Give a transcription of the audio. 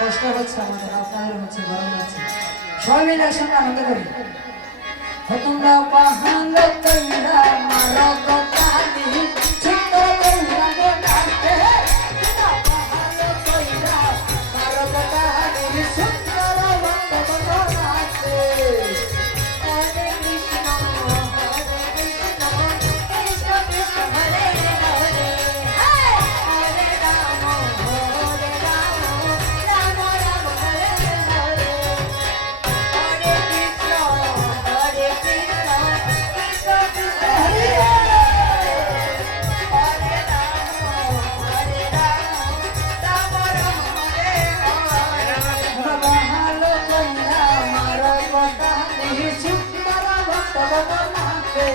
কষ্ট হচ্ছে আমাদের, আপনাদের হচ্ছে, গরম হচ্ছে, সবাই মিলে একসঙ্গে আনন্দ করি। তোমরা পাহাড় তোমরা মারো গোটালি সুন্দর তোমরা গোটাতে, তোমরা পাহাড় তোমরা মারো গোটালি সুন্দর বন্ধ গোটাতে। হরে কৃষ্ণ কৃষ্ণ কৃষ্ণ হরে হরে, হরে রাম রাম রাম হরে হরে। হরে কৃষ্ণ কৃষ্ণ কৃষ্ণ হরে হরে, হরে রাম রাম রাম হরে হরে। ভালো কইরা মারো গোটালি সুন্দর ভক্ত গোটাতে।